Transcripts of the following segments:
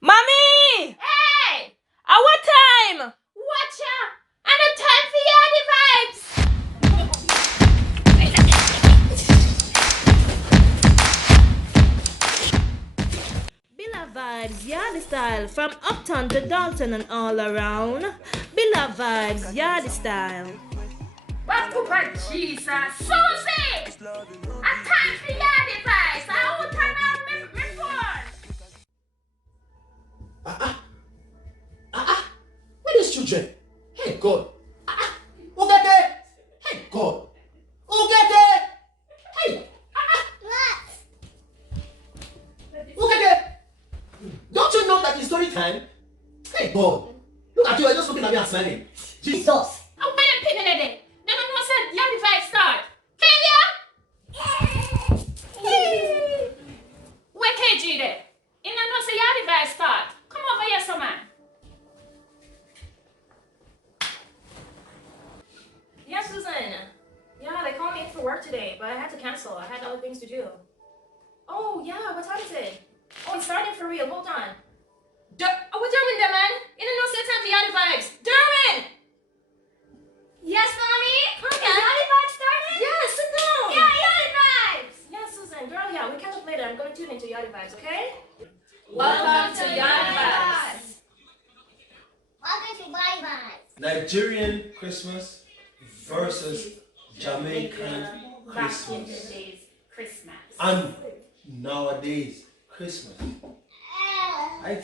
Mommy! Hey! At what time? Watch out! And a time for yardy vibes! Billa Vibes, Yardy Style, from Uptown to Downtown and all around. Billa Vibes, Yardy Style. What for Jesus? Susie! A time for yardy vibes! I will turn on my phone! Where these children? Hey God. Who get there? Hey God. Who get there? Hey. Who get there? Don't you know that it's story time? Hey God. Look at you, you're just looking at me and smiling. Jesus. Oh, wait a minute. They don't know said yardy vibes start. Can ya? Where KG there? You don't know say yardy vibes start. Come over here, some man. Yeah, Susan. Yeah, they called me in for work today, but I had to cancel. I had other things to do. Oh, yeah, what time is it? Oh, it's starting for real. Hold on. What Derwin there, man? You don't know set time for yardy vibes. Derwin! Yes, mommy? Hi, yardy vibes started? Yes, sit down. Yeah, yardy vibes! Yeah, Susan, girl, yeah, we catch up later. I'm going to tune into yardy vibes, okay? Welcome to yardy vibes. Welcome to Body Vibes. Nigerian Christmas versus Jamaican Back in the Christmas. days, Christmas. And nowadays, Christmas. I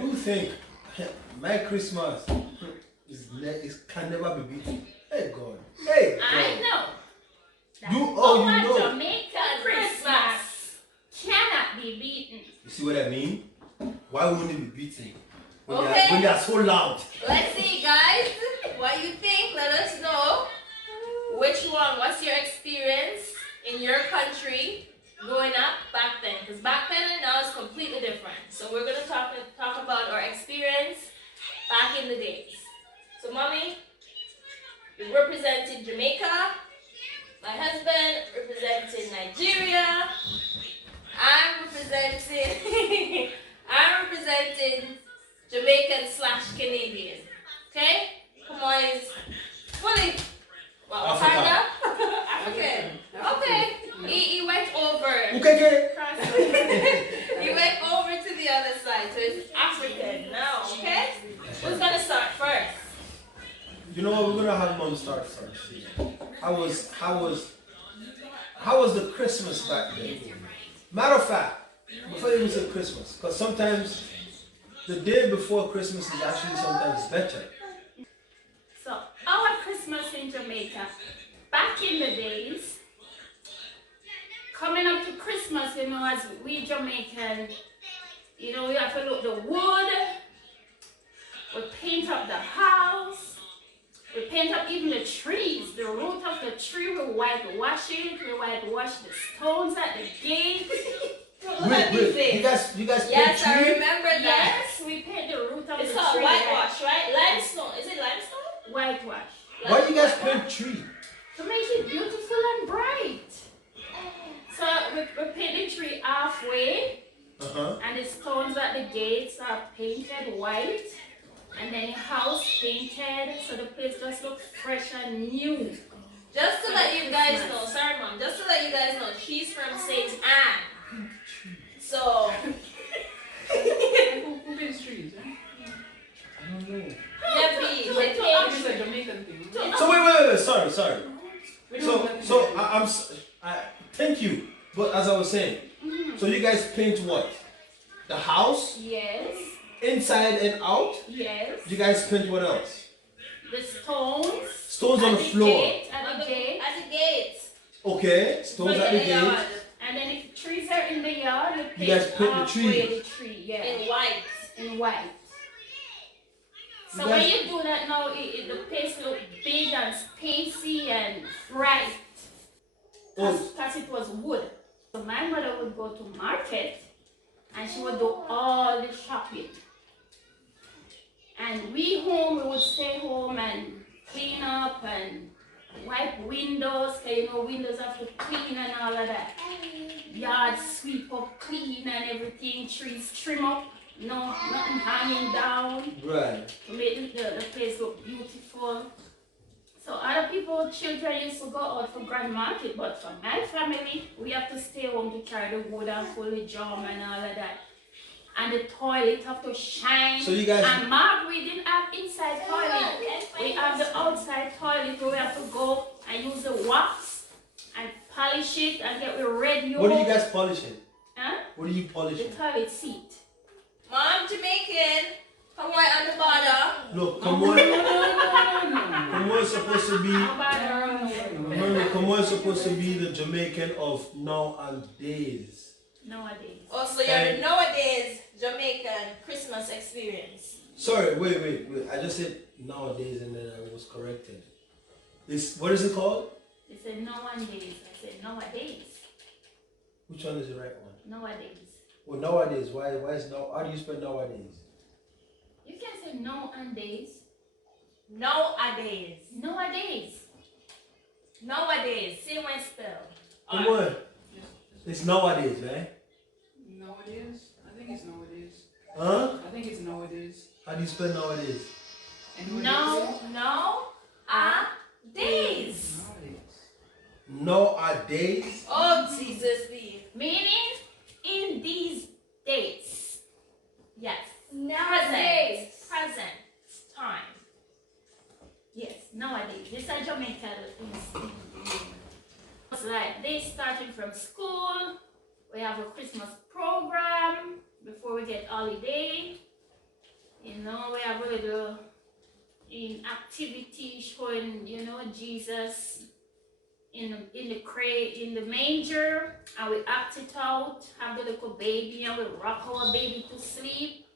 do think my Christmas can never be beaten. Hey God. Hey God. I know. You Our know. Jamaican Christmas cannot be beaten. You see what I mean? Why wouldn't it be beaten? When Okay. they are so loud. Let's see, guys. What you think? Let us know. Which one? What's your experience in your country growing up back then? Because back then and now is completely different. So we're gonna talk about our experience back in the days. So, mommy, you represented Jamaica. My husband represented Nigeria. I'm representing Jamaican/Canadian. Okay? Come on, it's fully Africa. African. Okay. He went over. Okay. He went over to the other side, so it's African now. Okay. Who's gonna start first? You know what? We're gonna have Mom start first. How was the Christmas back then? Matter of fact, before you even say Christmas, because sometimes the day before Christmas is actually sometimes better. So, our Christmas in Jamaica, back in the days, coming up to Christmas, you know, as we Jamaican, you know, we have to look the wood, we paint up the house, we paint up even the trees, the root of the tree, we whitewash it, we whitewash the stones at the gate. Wait, you guys Yes, paint I tree? remember that. Yes, we paint the root of It's the called tree. whitewash, right? Limestone. Is it limestone? Whitewash. Why you guys paint tree? To make it beautiful and bright. So we paint the tree halfway, and the stones at the gates are painted white, and then the house painted, so the place just looks fresh and new. Just to let you guys know, sorry mom, just to let you guys know, she's from St. Anne. So, Who paints trees? Eh? I don't know. Debbie, they It's paint. a Jamaican thing. So wait, sorry. We don't Thank you. But as I was saying, so you guys paint what? The house? Yes, Inside and out? yes. You guys paint what else? The stones. Stones on at the floor. Gate, at the gate. At the gates. Okay, stones at the gate. And then if trees are in the yard, we paint guys paint the halfway tree? the tree, yeah. In white. In white. So You when guys- you do that now, the place look big and spacey and bright. Because it was wood. So my mother would go to market and she would do all the shopping. And we would stay home and clean up and wipe windows, because you know windows have to clean and all of that. Yard sweep up, clean and everything, trees trim up. No, nothing hanging down Right. to make the place look beautiful. So other people, children used to go out for grand market, but for my family, we have to stay home to carry the wood and pull the drum and all of that. And the toilet have to shine. So you guys. And Mark, we didn't have inside toilet. We have the outside toilet where we have to go and use the wax and polish it and get the red yolk. What are you guys polishing? Huh? What are you The polishing? toilet seat. Mom, Jamaican. Come on on the border. Look, come on. Come on, supposed to be. Remember, come on, supposed to be the Jamaican of nowadays. Nowadays. Oh, so you're the nowadays Jamaican Christmas experience. Sorry, wait. I just said nowadays and then I was corrected. What is it called? They said nowadays. I said nowadays. Which one is the right one? Nowadays. Well, nowadays. Why is now? How do you spell nowadays? You can say no and days. Nowadays. Nowadays. Nowadays. Same way spell. Come on. It's nowadays, right? Nowadays? I think it's nowadays. Huh? I think it's nowadays. How do you spell nowadays? No. Days. Nowadays. Nowadays? Oh, Jesus, be. Meaning in these days. Yes. Nowadays. Present time. Yes, nowadays. This is Jamaica. It's like they starting from school. We have a Christmas program before we get holiday. You know, we have a little activity showing, Jesus in the crate, in the manger, and we act it out, have the little baby, and we rock our baby to sleep.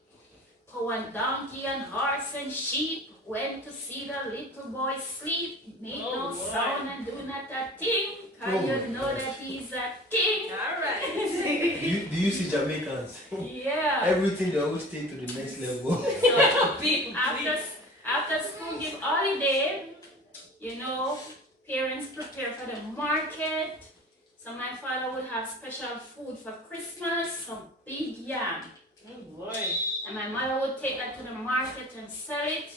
Cow and donkey and horse and sheep went to see the little boy sleep. Make no sound and do not a thing, cause you know that he's a king. Alright. Do you see Jamaicans? Yeah. Everything they always take to the next level. So after school give holiday, parents prepare for the market. So my father would have special food for Christmas, some big yam. Oh boy. And my mother would take that to the market and sell it.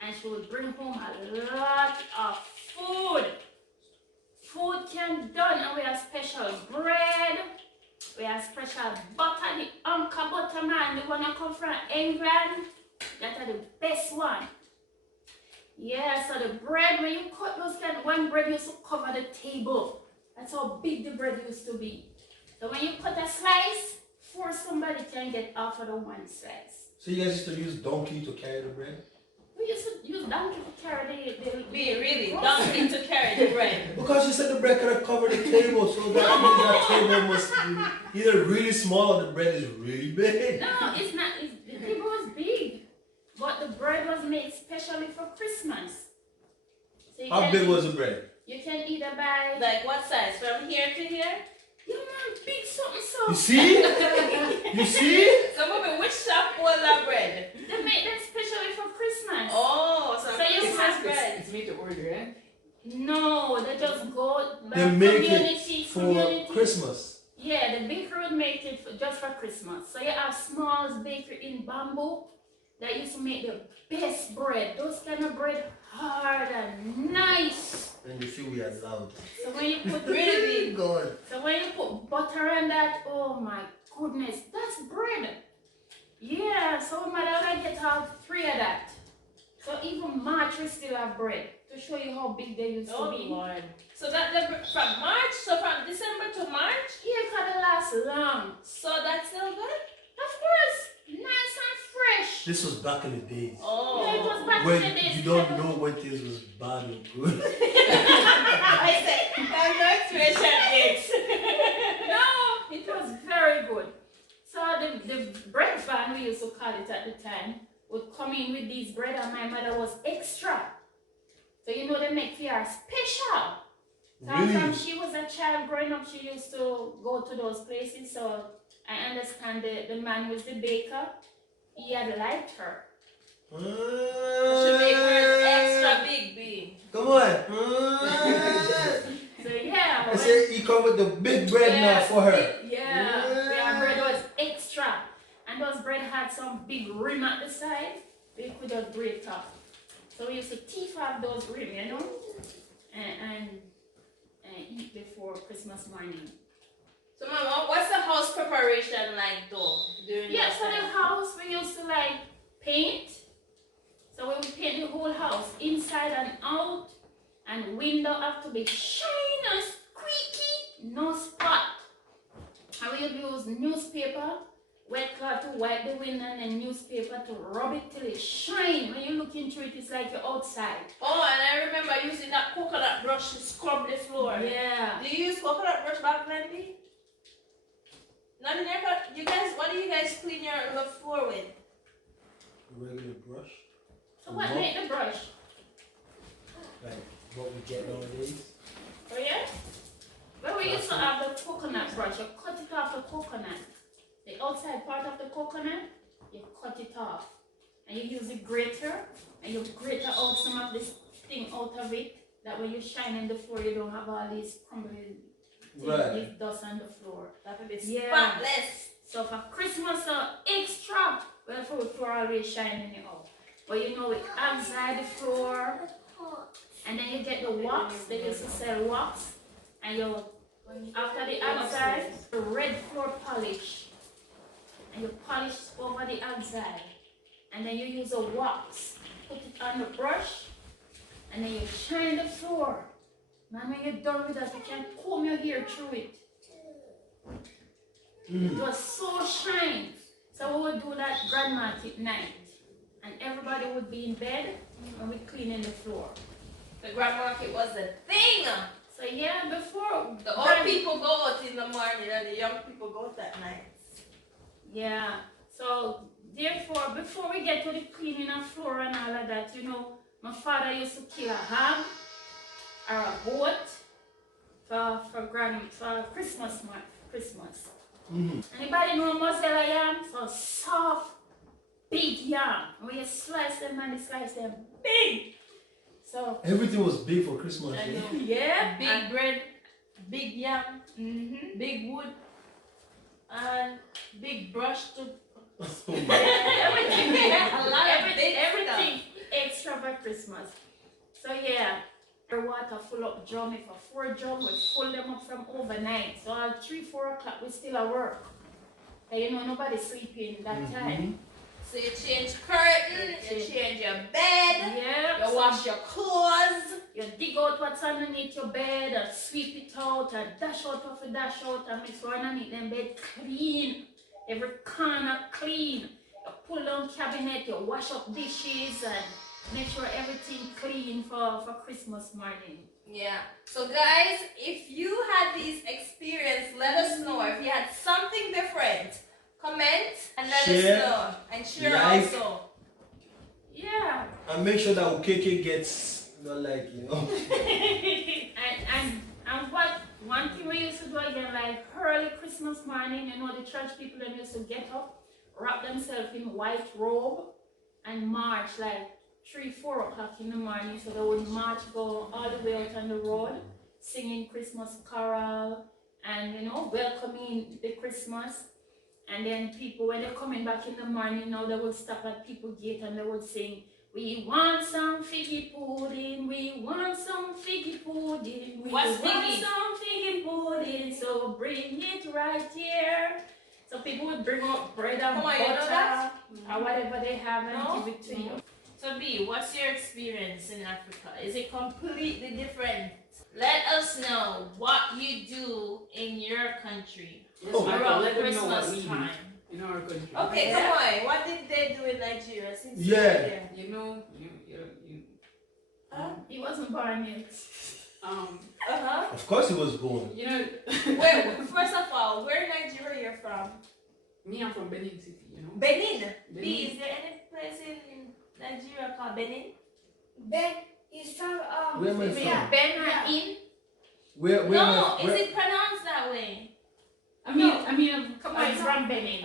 And she would bring home a lot of food. Food can done, and we have special bread. We have special butter, the Uncle butter man, the one that come from England. That are the best one. Yeah, so the bread, when you cut those one bread used to cover the table. That's how big the bread used to be. So when you cut a slice, somebody can get off of the one slice. So you guys used to use donkey to carry the bread? We used to use donkey to carry the Be really donkey to carry the bread. Because you said the bread could cover the table, so that means that table must be either really small or the bread is really big. No, it's not. The table was big, but the bread was made specially for Christmas. So How big was the bread? You can either buy Like what size? From here to here? you man big something so. You see? You see? So maybe which shop was that bread? They make them specially for Christmas. Oh, so So you Christmas have- bread. It's made to order, eh? No, they just go by They make community. it for Christmas. Yeah, the bakery would make it just for Christmas. So you have Small's Bakery in Bamboo that used to make the best bread. Those kind of bread, hard and nice. And you see we are loud. So when you put Really? God. so when you put butter on that, oh my goodness, that's bread. Yeah, so my mother get out 3 of that. So even March we still have bread to show you how big they used Oh to be. Lord. So that from March, so from December to March? Yeah, cause it lasts long. So that's still good? Of course, nice and fresh. This was back in the days. Oh. Yeah, it was back in When the days. you don't know when things was bad or good. I said, I'm not expression dates. No, it was very good. So the bread van, we used to call it at the time, would come in with these bread, and my mother was extra. So they make for her special. So Really? from she was a child growing up, she used to go to those places. So I understand the man was the baker. He had liked her. Should make hers extra big, big. Come on. So yeah. I said he come with the big bread now for her. Yeah, bread was extra. And those bread bread had some big rim at the side, they could have break off. So we used to teeth off those rim, you know, and eat before Christmas morning. So Mama, what's the house preparation like though? During Yeah, that so the time? house we used to like paint. So we would paint the whole house, inside and out, and window have to be shiny and squeaky, no spot. And we would use newspaper, wet cloth to wipe the window, and then newspaper to rub it till it shine. When you look into it, it's like you're outside. Oh, and I remember using that coconut brush to scrub the floor. Yeah. Do you use coconut brush back then, B? Not in there, but you guys, what do you guys clean your floor with? Regular brush. So what made the brush? Like what we get nowadays. Oh yeah? Well, we used to have the coconut brush. You cut it off the coconut. The outside part of the coconut, you cut it off. And you use the grater, and you grate out some of this thing out of it. That when you shine on the floor, you don't have all these crumbling Right. this dust on the floor. That would be Yeah. spotless. So for Christmas, extra, well, for the floor always shining it out. But you know, it outside the floor, and then you get the wax. They used to sell wax, and you after the outside, the red floor polish, and you polish over the outside, and then you use a wax, put it on the brush, and then you shine the floor. Man, when you're done with that, you can comb your hair through it. It was so shine. So we would do that grandma at night, and everybody would be in bed, and we cleaning the floor. The grand market was the thing. So yeah, before The old people go out in the morning and the young people go out at night. Yeah. So therefore, before we get to the cleaning of floor and all of that, you know, my father used to kill a hog or a goat for Christmas month, Christmas. Anybody know mozzarella yam? So soft, big yam. When you slice them and you slice them big. So Everything was big for Christmas. I Yeah? know. yeah, Big bread, big yam, big wood, and big brush to everything, a lot of big everything extra for Christmas. So yeah, our water full up drum. If a 4 drum, we full them up from overnight. So at 3-4 o'clock, we still at work. And you know, nobody sleeping that time. So you change curtain, you change your bed, Yeah. you wash your clothes. You dig out what's underneath your bed and sweep it out and dash out what you dash out and make sure underneath them bed clean. Every corner clean. You pull down cabinet, you wash up dishes and make sure everything clean for Christmas morning. Yeah. So guys, if you had this experience, let us know. If you had something different, comment and let Share, us know. And share like. also. Yeah. And make sure that Ukeke gets not like, you know. and what one thing we used to do again, like early Christmas morning, you know, the church people them used to get up, wrap themselves in white robe and march like 3-4 o'clock in the morning. So they would march, go all the way out on the road, singing Christmas carol and, you know, welcoming the Christmas. And then people, when they're coming back in the morning, now they would stop at people gate and they would sing, "We want some figgy pudding, we want some figgy pudding, we What's want figgy? some figgy pudding, so bring it right here." So people would bring out bread and Come on, you know butter that? or whatever they have and No? give it to you. So B, what's your experience in Africa? Is it completely different? Let us know what you do in your country Oh, around let them know what Christmas we do time. in our country. Okay, come on. What did they do in Nigeria since you Yeah. were there? You know, He wasn't born yet. Uh-huh. Of course he was born. you know, Where, first of all, where in Nigeria you're from? me, I'm from Benin City, you know. Benin. B, Benin. is there any place in Nigeria called Benin? Ben is from Where am I Yeah, from? Ben and in. Where No, am I? is it pronounced that way? I mean, Come on, it's from Benin.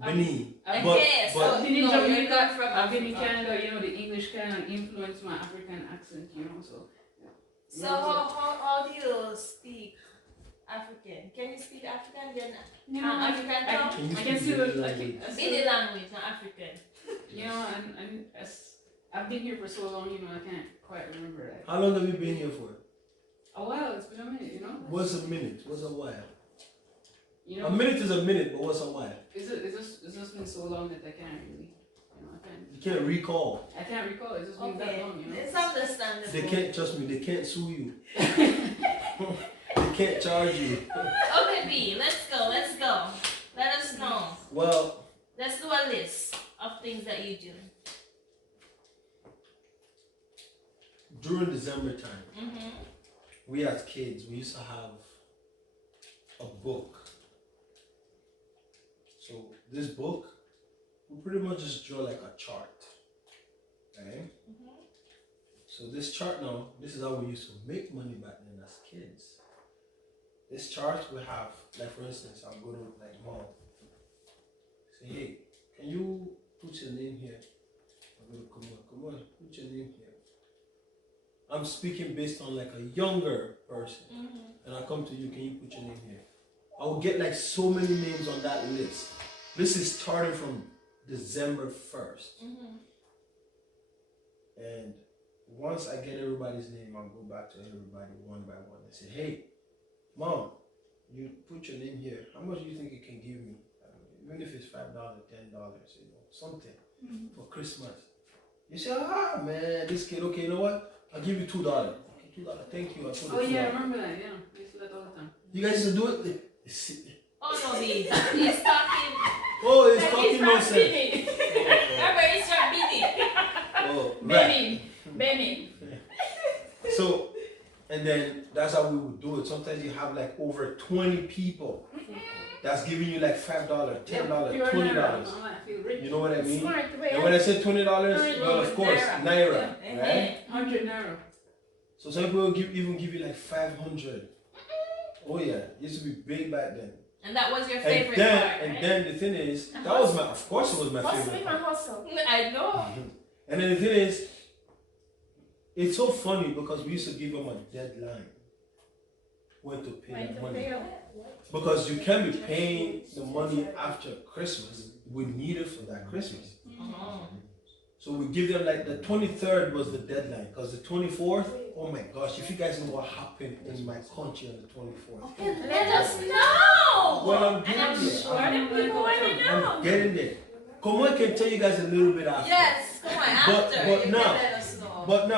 Benin. I've But- Okay, so but- been in no, you're Jamaica, not from I've been in Africa. Canada, you know, the English kind of influenced my African accent, you know, so. So how do you speak? African. Can you speak African? Then You know, African tongue? Can you I can speak still, Billy I language? can, Billy language, not African. you know, and I've been here for so long, you know, I can't quite remember that. How long have you been here for? A while, it's been a minute, you know? What's a minute? What's a while? You know, A minute is a minute, but what's a while? it's just been so long that I can't really, you know, You can't recall. I can't recall, it's just been that Okay, long, you know? it's understandable. They can't, trust me, they can't sue you. They can't charge you. Okay, B, let's go. Let us know. Well, Let's do a list of things that you do. during December time, Mm-hmm. we as kids, we used to have a book. So this book, we pretty much just draw like a chart. Okay? So this chart now, this is how we used to make money back then as kids. This chart we have, like for instance, I'll go to like mom. Say, hey, can you put your name here? I'm gonna come on, put your name here. I'm speaking based on like a younger person. And I come to you, can you put your name here? I will get like so many names on that list. This is starting from December 1st. And once I get everybody's name, I'll go back to everybody one by one and say, hey, mom, you put your name here. How much do you think you can give me? Even if it's $5, $10, you know, something for Christmas. You say, ah, man, this kid, okay, you know what? I'll give you $2. Okay, $2, thank you. I put Oh it yeah, I $2. remember that, yeah. I used to do that all the time. You guys used to do it? Oh no, B. He's talking. Oh, it's Like talking he's from nonsense. Benin. Remember, it's your Billy. Oh, right. Benin. So, and then that's how we would do it. Sometimes you have like over 20 people that's giving you like $5, $10, $20. You know what I mean? Smart way. And when I say $20, well, of course, Naira, right? 100 Naira. So some people will even give you like 500. Oh yeah, it used to be big back then. And that was your And favorite then, part, right? and then the thing is, that was my, of course, it was my Hustle favorite in my part. hustle. I know. And then the thing is, it's so funny because we used to give them a deadline when to pay that money. Because you can't be paying the money after Christmas. We need it for that Christmas. So we give them like the 23rd was the deadline. Because the 24th, oh my gosh, if you guys know what happened in my country on the 24th. Let us know. Well, I'm And getting I'm there. sure that people want to know. I'm getting there. Come on, I can tell you guys a little bit after. Yes, come on, after. but you now- can let us know. But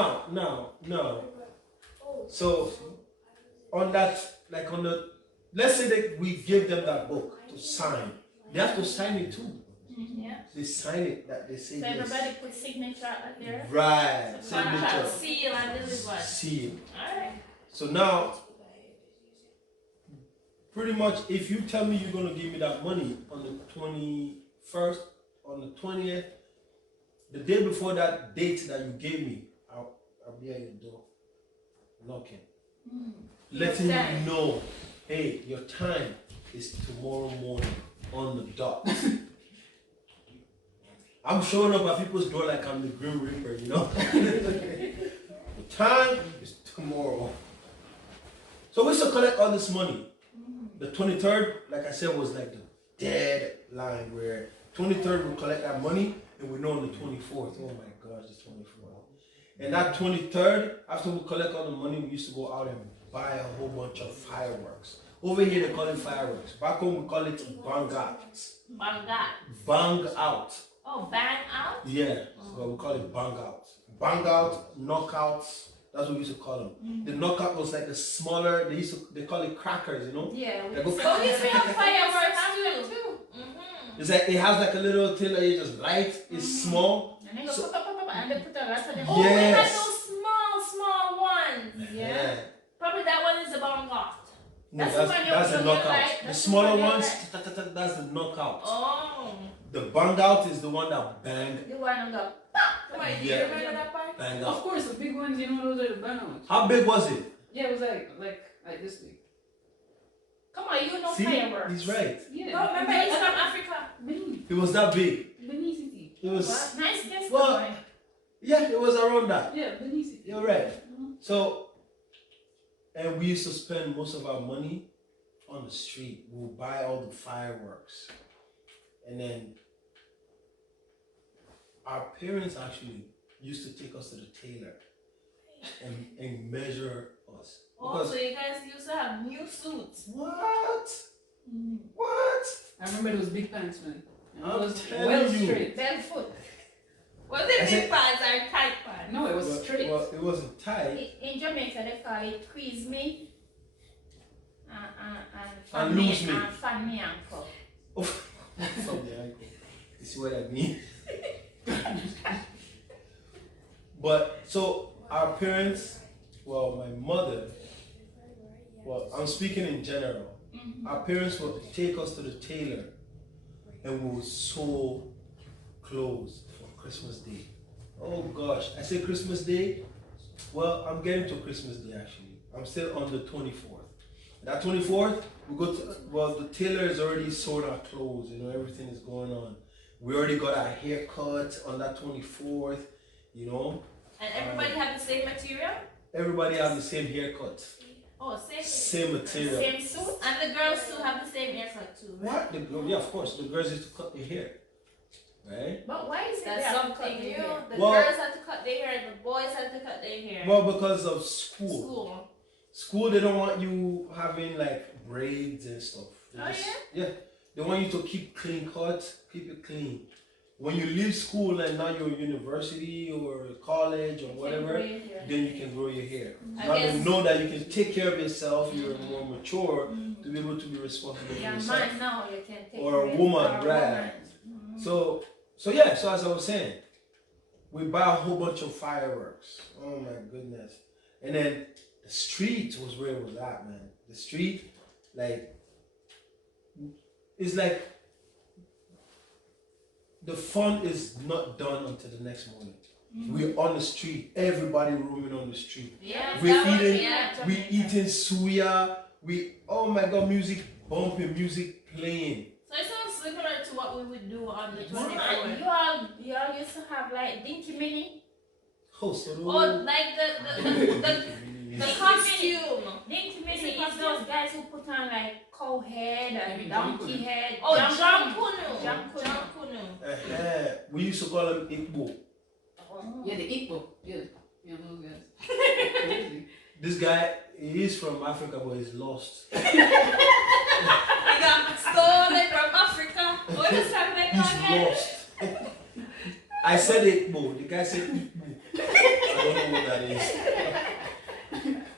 no. So on that, like on the, let's say that we give them that book to sign. They have to sign it too. Yeah. They sign it that they say So yes. everybody put signature up there. Right. Contract, Signature. seal and deliver. Seal. Alright. So now, pretty much, if you tell me you're gonna give me that money on the 21st, on the 20th, the day before that date that you gave me, I'll be at your door, knocking, letting you know, hey, your time is tomorrow morning on the dot. I'm showing up at people's door like I'm the Grim Reaper, you know. The time is tomorrow. So we used to collect all this money. The 23rd, like I said, was like the deadline where 23rd we collect that money and we know on the 24th. Oh my gosh, the 24th. And that 23rd, after we collect all the money, we used to go out and buy a whole bunch of fireworks. Over here they call it fireworks. Back home we call it bang out. Bang that. Bang out. Oh, bang out? Yeah, so we call it bang out. Bang out, knockouts. That's what we used to call them. The knockout was like the smaller. They call it crackers, you know. Yeah. They go So you see how fireworks Fireworks too. It's like it has like a little thing that you just light. It's small. And they go pop, and they put a lot of them. Oh, we had Yes. those small ones. Yeah. Probably that one is the bang out. No, That's the one you that's the don't knockout. like. The That's smaller the one you ones, like. that's the knockout. Oh. The bang out is the one that bang, The one and go. Come on, do you Yeah. remember that part? bang Of out. course, the big ones, you know, those are the banals. How big was it? Yeah, it was like this big. Come on, you know See, fireworks. he's right. Yeah. No, remember he's from Africa. Benin. It was that big. Benin City. It was, What? Nice guess, Well- boy. yeah, it was around that. Yeah, Benin City. You're right. So, and we used to spend most of our money on the street. We'll buy all the fireworks. And then our parents actually used to take us to the tailor and measure us. Oh, so you guys used to have new suits. What? Mm. What? I remember those big pants, man. And it I'm was telling well you. straight. Barefoot. Was I it said- big pants or tight pants? No, it was straight. Well, it wasn't tight. In Jamaica, they call it squeeze me. And lose me. And fan me ankle. From the ankle. You see what I mean? But so our parents, well, my mother, well, I'm speaking in general. Our parents would take us to the tailor and we would sew clothes for Christmas Day. Oh gosh, I say Christmas Day. Well, I'm getting to Christmas Day actually. I'm still on the 24th. That 24th, we go to, well, the tailor has already sewed our clothes, you know, everything is going on. We already got our haircut on that 24th, you know. And everybody had the same material? Everybody have the same haircut, Oh, same. same material. Same suit? And the girls too have the same haircut too. What? The girl, yeah, of course. The girls used to cut their hair, right? But why is it That's they have to something cut new. their hair? The Well- girls had to cut their hair, the boys had to cut their hair. Well, because of school. School. School, they don't want you having like braids and stuff. They Oh, yeah? They want you to keep clean cut, keep it clean. When you leave school and now you're university or college or whatever, then you can grow your hair. I Now they guess- know that you can take care of yourself, you're more mature to be able to be responsible for Yeah, yourself. man, now you can take Or a care of- woman, or a right. woman. So yeah, so as I was saying, we buy a whole bunch of fireworks. Oh my goodness. And then the street was where it was at, man. The street, like, it's like the fun is not done until the next morning. We're on the street, everybody roaming on the street. Yeah, We're that was- eating, yeah. we eating suya, oh my god, music bumping, music playing. So it sounds similar to what we would do on the Man, 24th. you all used to have like dinky mini. Oh, so Oh, like the costume. Dinky mini is those guys who put on like cow head and Maybe donkey Jankunu. head. Oh, Jankunu. Jankunu. Jankunu. Jankunu. We used to call them Igbo. Yeah, the Igbo. Yeah. Yeah, those guys. Crazy. This guy, he is from Africa, but he's lost. He got stolen from Africa. What is happening He's again? lost. I said Igbo. The guy said Igbo. I don't know what that is.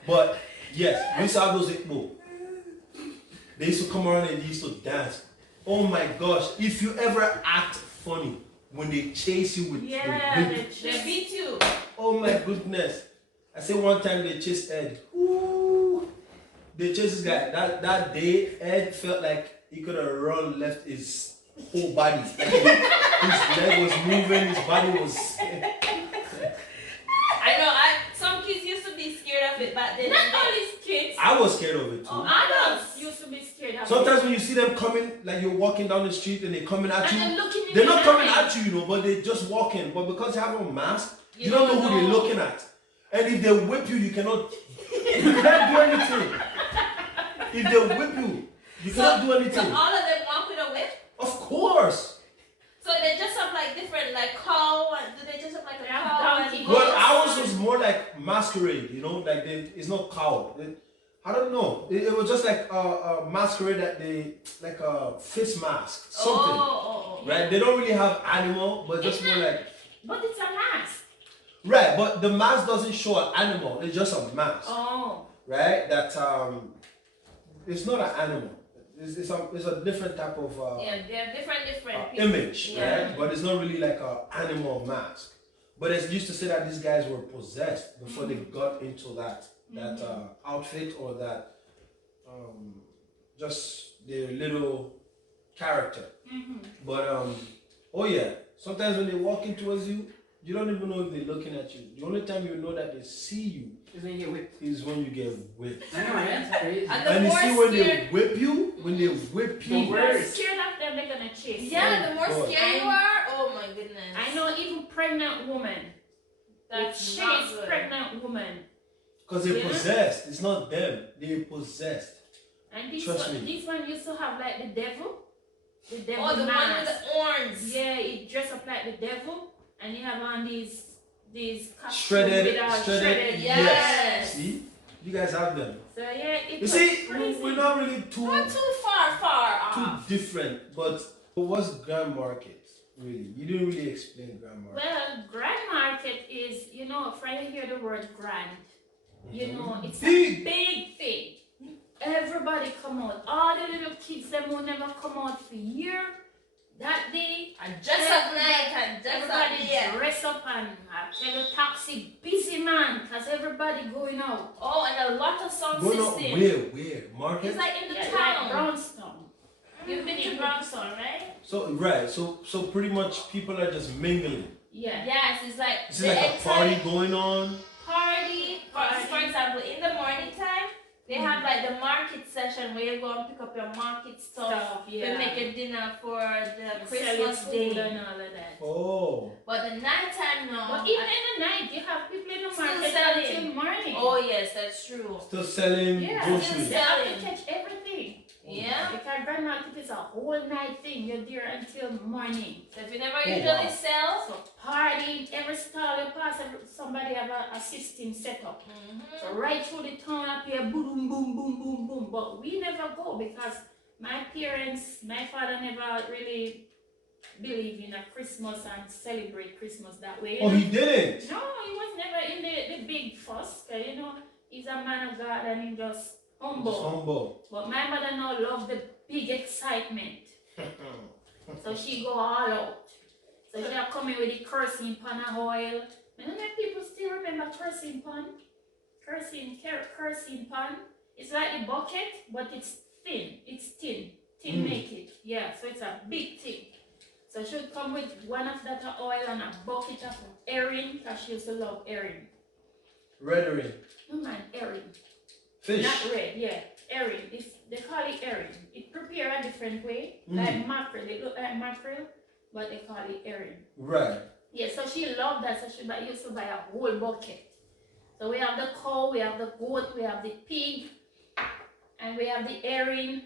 But yes, we used to have those Igbo. They used to come around and they used to dance. Oh my gosh! If you ever act funny when they chase you with Yeah, the whip, They beat you. oh my goodness! I say one time they chased Ed. Ooh. They chased this guy. That day, Ed felt like he could have run left his whole body. Like his leg was moving, his body was. I know. Some kids used to be scared of it back then. Not all these kids. I was scared of it too. Adults used to be scared of Sometimes when you see them coming, like you're walking down the street and they're coming at and you, then looking in they're your not coming eye. at you, you know, but they're just walking. But because you have a mask, You you don't know don't who they're know. looking at. And if they whip you, you cannot do anything. If they whip you, you cannot do So anything. all of them walk with a whip. Of course. So they just have like different, like cow. And do they just have like a Yeah, cow? donkey. And Well, goats? ours was more like masquerade, you know, like it's not cow. I don't know. It was just like a masquerade that they, like a face mask, something. Oh. Right? They don't really have animal, but just more like. But it's a mask. Right, but the mask doesn't show an animal. It's just a mask, Oh. right? That it's not an animal. It's a different type of Yeah, they're different people. image, Yeah. right? But it's not really like an animal mask. But it's used to say that these guys were possessed before they got into that outfit or that just their little character. But oh yeah, sometimes when they're walking towards you, you don't even know if they're looking at you. The only time you know that they see you Is when you get whipped. is when you get whipped. I know, that's crazy. And the And you more see when they scared, whip you, when they whip The you, If worst. you're scared of them, they're gonna chase you. yeah, the more God. scared you are, oh my goodness. I know even pregnant women. That's They not chase good. pregnant women. because they're Yeah. possessed. It's not them, they're possessed. And Trust me. this one used to have like the devil. The devil Oh, the one with mask. the horns. Yeah, it dressed up like the devil, and you have on these costumes Shredded, with all shredded. yes. Yes. See, you guys have them. So yeah, it You was see, crazy. we're not really Not too far off. too different, but what's Grand Market really? You didn't really explain Grand Market. Well, grand market is, you know, if I hear the word grand, you know, it's Big. a big thing. Everybody come out. All the little kids them will never come out for year. That day, And just at night and just at everybody day. dress up and I tell you taxi busy man, cause everybody going out. Oh, and a lot of sound Going on system. where? Market? It's like in the Yeah, like town. Brownstone. You've been to Brownstone, right? So right, so pretty much people are just mingling. Yeah. Yes, it's like Is it like a party going on? party. For example, in the morning time, they have like the market session where you go and pick up your market stuff. Yeah. We make a dinner for the Sell your Christmas food day. and all of that. Oh. But the night time now. But even in the night, you have people in the Still market selling. until morning. Oh yes, that's true. Still selling Yeah, groceries. they have to catch everything. Yeah. Because grand market is a whole night thing. You're there until morning. So if you never Oh, usually wow. sell. So partying, every stall you pass, somebody have a system set up. So right through the town up here, boom, boom, boom, boom, boom. But we never go because my parents, my father never really believed in a Christmas and celebrate Christmas that way. You Oh, know? he didn't. No, he was never in the big fuss. 'Cause, you know, he's a man of God and he just humble. Just humble. But my mother now loved the big excitement. So she go all out. So she come in with the kerosene pan of oil. I don't know if people still remember kerosene pan. Kerosene pan. It's like the bucket, but it's thin. It's tin. Tin make it. Yeah, so it's a big thing. So she'll come with one of that oil and a bucket of herring, because she used to love herring. Red ring. No man, herring. Fish. Not red, yeah. Herring. They call it herring. It prepared a different way. Like mackerel. They look like mackerel, but they call it herring. Right. Yeah, so she loved that. So she used to buy a whole bucket. So we have the cow, we have the goat, we have the pig, and we have the herring.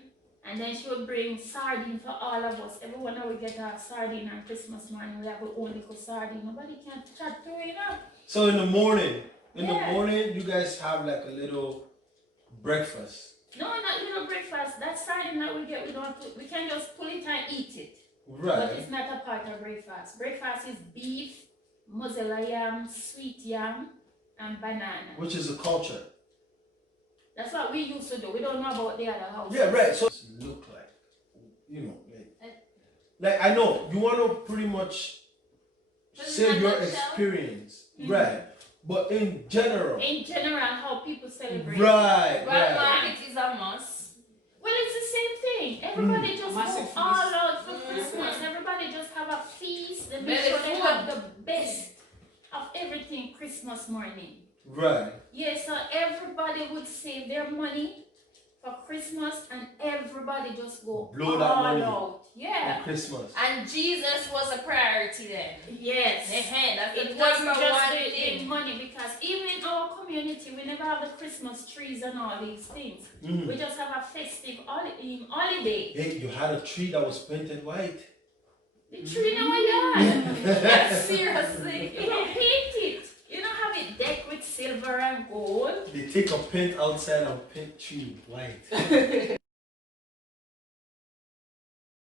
And then she would bring sardine for all of us. Everyone now we get a sardine on Christmas morning. We have our own little sardine. Nobody can chat to it, you know. So in the morning, Yeah. you guys have like a little breakfast. No, not little breakfast. That sardine that we get, we can just pull it and eat it. But Right. it's not a part of breakfast. Breakfast is beef, mozzarella yam, sweet yam, and banana. Which is a culture. That's what we used to do. We don't know about the other house. Yeah, right. So look like, you know, like I know you want to pretty much Just say in a your nutshell. experience, right? But in general, In general, how people celebrate. right, Grand right. market is a must. Well, it's the same thing. Everybody just Massive go all feast. out for Christmas. Everybody just have a feast. They make Very sure they full. have the best of everything Christmas morning. Right. Yeah, so everybody would save their money for Christmas and everybody just go Blow all that money. out. Yeah. For Christmas. And Jesus was a priority then. Yes. That's the It wasn't number just one the thing. money, because even in our community we never have the Christmas trees and all these things. Mhm. We just have a festive holiday. Hey, you had a tree that was painted white. The tree in our yard. Seriously. You don't paint it. You don't have it decked with silver and gold. They take a paint outside and paint tree white.